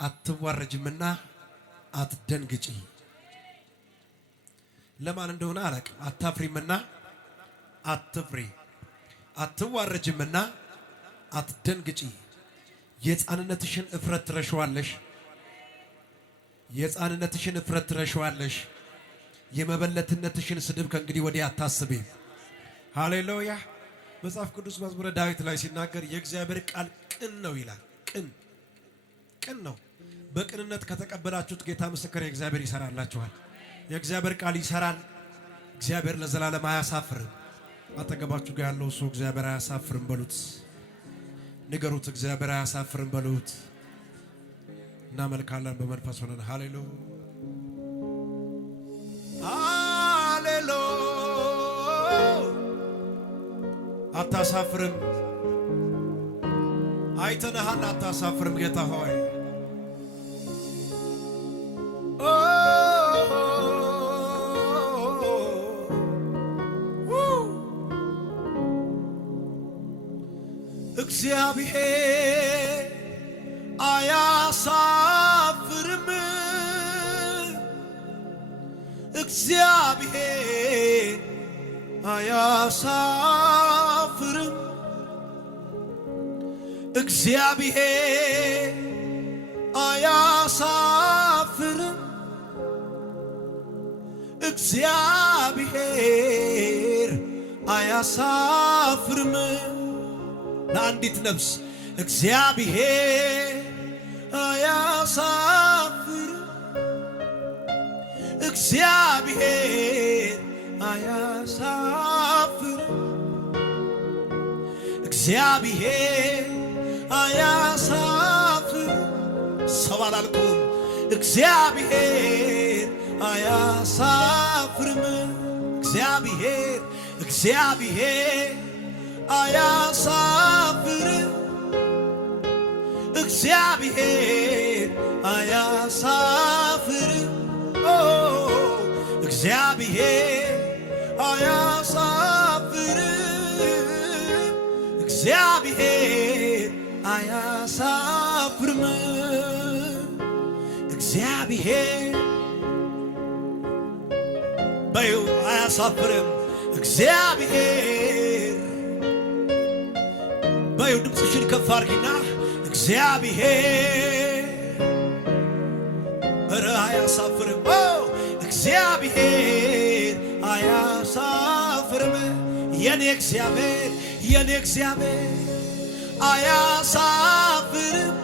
አትዋረጅምና አትደንግጪ። ለማን እንደሆነ አላቅም። አታፍሪምና አትፍሪ። አትዋረጅምና አትደንግጪ። የሕፃንነትሽን እፍረት ትረሺዋለሽ። የሕፃንነትሽን እፍረት ትረሺዋለሽ። የመበለትነትሽን ስድብ ከእንግዲህ ወዲህ አታስቢ። ሃሌሉያ። መጽሐፍ ቅዱስ መዝሙረ ዳዊት ላይ ሲናገር የእግዚአብሔር ቃል ቅን ነው ይላል። ቅን ነው። በቅንነት ከተቀበላችሁት ጌታ ምስክር የእግዚአብሔር ይሰራላችኋል። የእግዚአብሔር ቃል ይሰራል። እግዚአብሔር ለዘላለም አያሳፍርም። አጠገባችሁ ጋር ያለው ሰው እግዚአብሔር አያሳፍርም በሉት። ንገሩት፣ እግዚአብሔር አያሳፍርም በሉት። እናመልካለን በመንፈስ ሆነን። ሃሌሉያ ሃሌሉያ። አታሳፍርም። አይተንሃል፣ አታሳፍርም ጌታ ሆይ። እግዚአብሔር አያሳፍርም። እግዚአብሔር አያሳፍርም። እግዚአብሔር አያሳፍርም። እግዚአብሔር አያሳፍርም። ለአንዲት ነፍስ እግዚአብሔር አያሳፍርም። እግዚአብሔር አያሳፍርም። እግዚአብሔር አያሳፍርም። ሰው አላልኩም። እግዚአብሔር አያሳፍርም። እግዚአብሔር አያሳፍርም። እግዚአብሔር አያሳፍርም። እግዚአብሔር አያሳፍርም። እግዚአብሔር አያሳፍርም። እግዚአብሔር በዩ አያሳፍርም። እግዚአብሔር በዩ ድምፅሽን ከፍ አድርጊና እግዚአብሔር ኧረ አያሳፍርም። እግዚአብሔር አያሳፍርም። የኔ እግዚአብሔር አያሳፍርም።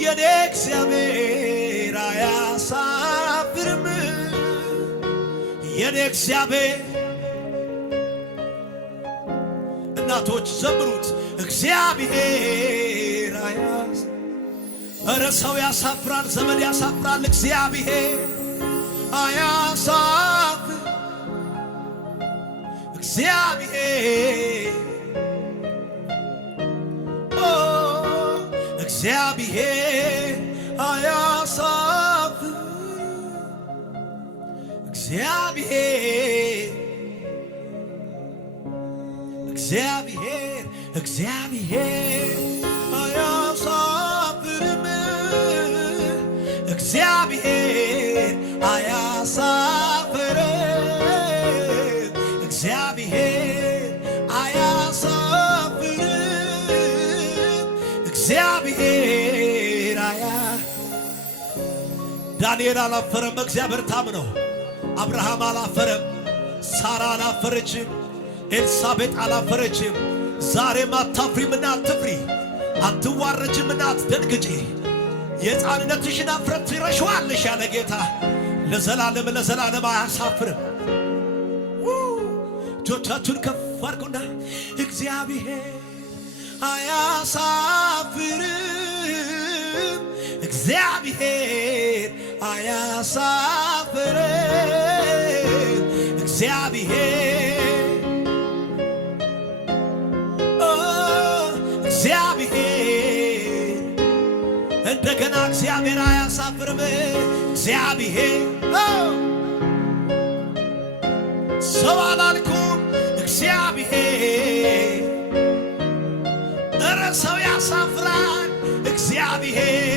የኔ እግዚአብሔር አያሳፍርም። የኔ እግዚአብሔር እናቶች ዘምሩት። እግዚአብሔር ኧረ ሰው ያሳፍራል፣ ዘመን ያሳፍራል። እግዚአብሔር አያሳፍር። እግዚአብሔር እግዚአብሔር አያሳፍር። እግዚአብሔር አያሳፍርም። እግዚአብሔር አያሳፍርም። እግዚአብሔር አያሳፍርም። እግዚአብሔር ዳንኤል አላፈረም። እግዚአብሔር ታምነው። አብርሃም አላፈረም። ሳራ አላፈረችም። ኤልሳቤጥ አላፈረችም። ዛሬም አታፍሪምና አትፍሪ፣ አትዋረጅምና አትደንግጪ። የሕፃንነትሽን እፍረት ትረሺዋለሽ ያለ ጌታ ለዘላለም አያሳፍርም። እጆቻችሁን ከፍ አድርጉና እግዚአብሔር አያሳፍርም። እግዚአብሔር አያሳፍርም። እግዚአብሔር እንደገና እግዚአብሔር አያሳፍርም። እግዚአብሔር ሰው አላልኩም። እግዚአብሔር ኧረ ሰው ያሳፍራል። እግዚአብሔር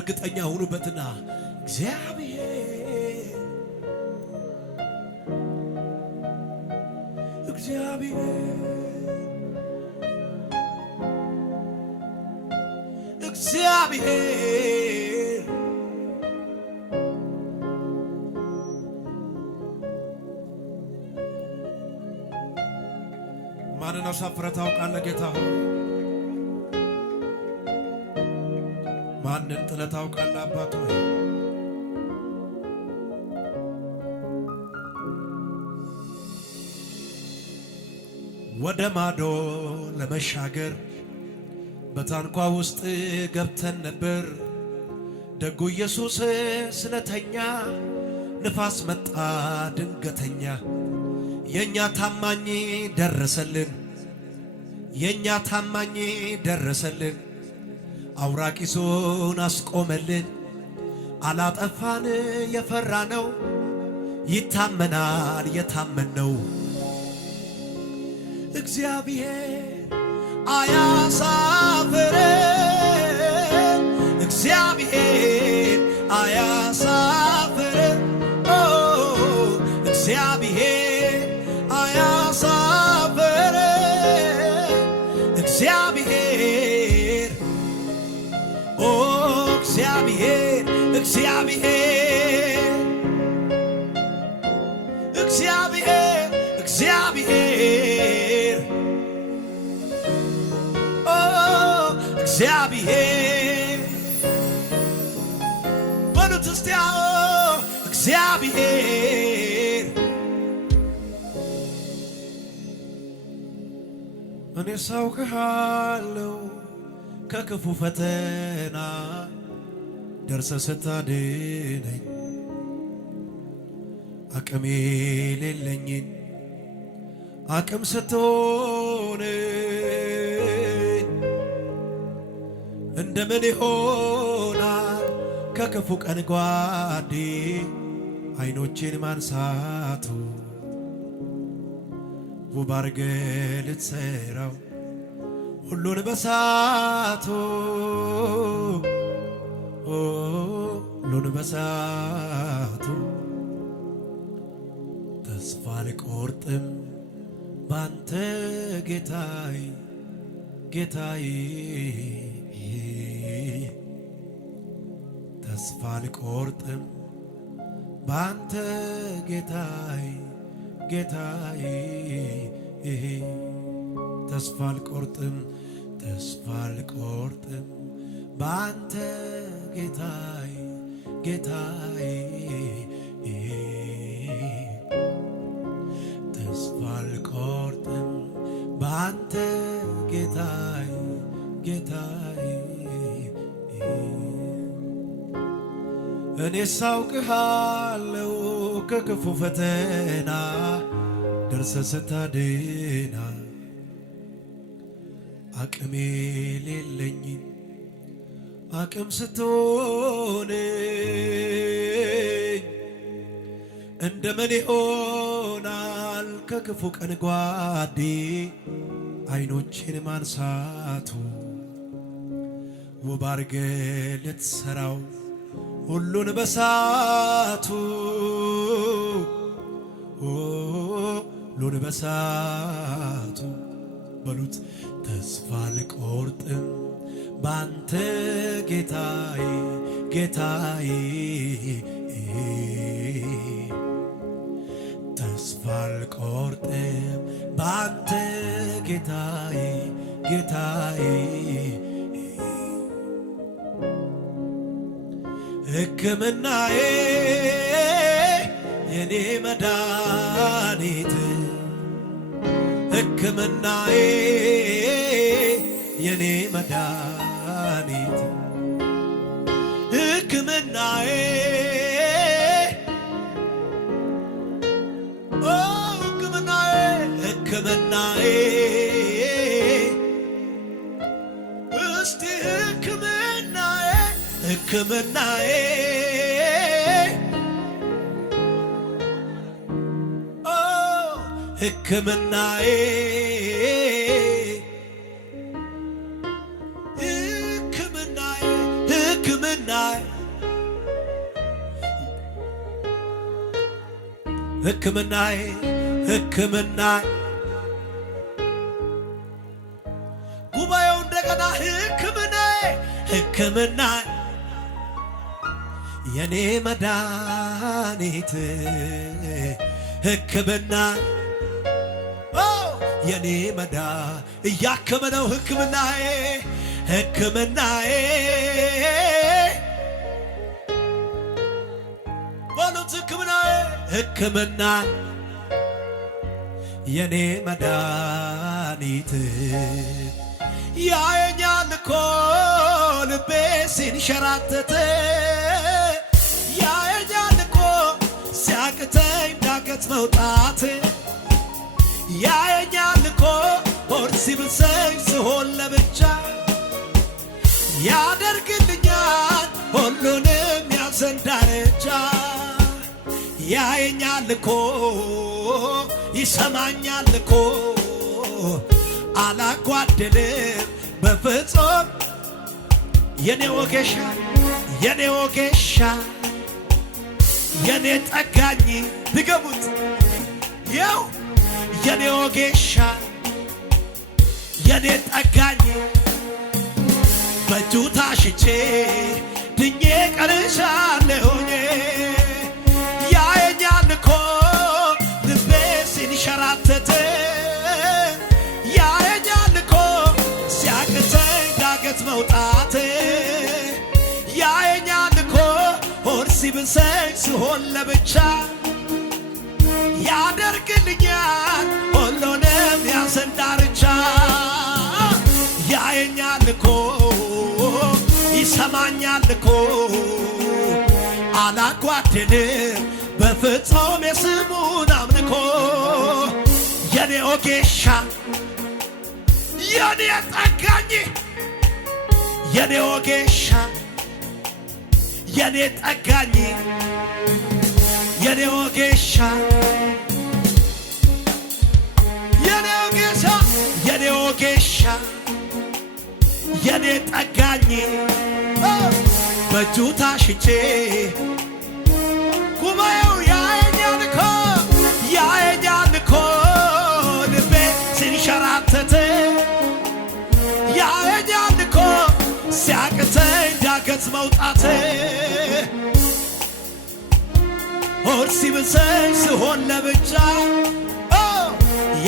እርግጠኛ ሁኑበትና እግዚአብሔር እግዚአብሔር ማንን አሳፍረህ ታውቃለህ ጌታ ሆይ? ማንን ጥለህ ታውቃለህ አባት ሆይ? ወደ ማዶ ለመሻገር በታንኳ ውስጥ ገብተን ነበር። ደጉ ኢየሱስ ስለተኛ ንፋስ መጣ ድንገተኛ። የኛ ታማኝ ደረሰልን፣ የኛ ታማኝ ደረሰልን። አውራቂሱን አስቆመልን። አላጠፋን የፈራ ነው ይታመናል የታመነው። እግዚአብሔር አያሳፍርም፣ እግዚአብሔር አያሳፍርም። እግዚአብሔር አያሳፍርም፣ እግዚአብሔር እግዚአብሔር እግዚአብሔር እግዚአብሔር እግዚአብሔር እግዚአብሔር በሉት እስቲ እግዚአብሔር። እኔ ሳውቅሃለሁ ከክፉ ፈተና ደርሰ ስታድነኝ አቅም የሌለኝን አቅም ስትሆነኝ እንደምን ይሆናል ከክፉ ቀን ጓዴ አይኖቼን ማንሳቱ ውብ አድርገህ ልትሠራው ሁሉን በሳቱ ሁሉን በሳቱ ተስፋ አልቆርጥም ባንተ ጌታዬ ጌታዬ ተስፋ አልቆርጥም ባንተ ጌታዬ ጌታዬ ተስፋ አልቆርጥም ተስፋ አልቆርጥም ባንተ ጌታዬ ጌታዬ ተስፋ አልቆርጥም ባንተ ጌታዬ ጌታዬ እኔ ሳውቅሃለሁ ከክፉ ፈተና ደርሰ ስታድና አቅም የሌለኝን አቅም ስትሆነኝ እንደምን ይሆናል ከክፉ ቀን ጓዴ አይኖቼን ማንሳቱ ውብ አድርገህ ልትሠራው ሁሉን በሳቱ ሁሉን በሳቱ በሉት ተስፋ አልቆርጥም ባንተ ጌታዬ ጌታዬ ተስፋ አልቆርጥም ባንተ ጌታዬ ጌታዬ ሕክምናዬ የኔ መድኃኒት ሕክምናዬ የኔ መድኃኒት ሕክምናዬ ሕክምናዬ ሕክምናዬ እስቲ ሕክምናዬ ሕክምናዬ ሕክምናዬ ሕክምናዬ ሕክምናዬ ሕክምናዬ ሕክምናዬ ጉባኤው እንደገና ሕክምናዬ ሕክምናዬ የኔ መድኃኒት ሕክምናዬ የኔ መዳ እያከመ ነው ሕክምናዬ ሕክምናዬ በሉት ሕክምናዬ ሕክምና የኔ መድኃኒት ያየኛል እኮ ልቤ ሲንሸራተት ያየኛል እኮ ሲያቅተኝ ዳገት መውጣት ያየኛል እኮ ሆድ ሲብሰኝ ስሆን ለብቻ ያደርግልኛል ሁሉንም ያዘን ዳርቻ ያየኛል እኮ ይሰማኛል እኮ አላጓደልም በፍጹም የኔ ወጌሻ የኔ ወጌሻ የኔ ጠጋኝ ድገሙት ያው የኔ ወጌሻ የኔ ጠጋኝ በእጁ ታሽቼ ድኜ ቀርሻለሁኝ ያየኛል እኮ ልቤ ሲንሸራተት ያየኛል እኮ ሲያቅተኝ ዳገት መውጣት ያየኛል እኮ ሆድ ሲብሰኝ ስሆን ለብቻ ያደርግልኛል ሁሉንም ያዘን ዳርቻ ያየኛል እኮ ይሰማኛል እኮ አላጓደልም በፍጹም የስሙን አምልኮ የኔ ወጌሻ የኔ ጠጋኝ የኔ ወጌሻ የኔ ጠጋኝ የኔ ወጌሻ የኔ ወጌሻ የኔ ወጌሻ የኔ ጠጋኝ በእጁ ታሽቼ ጉባኤው ያየኛል እኮ ልቤ ሲንሸራተት ያየኛል እኮ ሲያቅተኝ ዳገት መውጣት ሆድ ሲብሰኝ ስሆን ለብቻ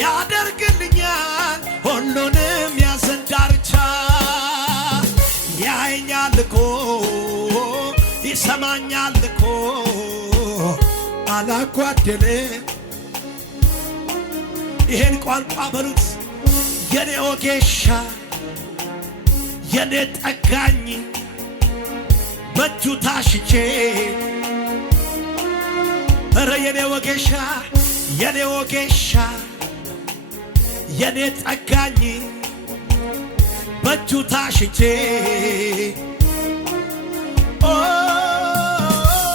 ያደርግልኛል ሁሉንም ያዘን ዳርቻ ያየኛል እኮ ይሰማኛል እኮ አላጓደልም ይሄን ቋንቋ በሉት የኔ ወጌሻ የኔ ጠጋኝ በእጁ ታሽቼ ኧረ የኔ ወጌሻ የኔ ወጌሻ የኔ ጠጋኝ በእጁ ታሽቼ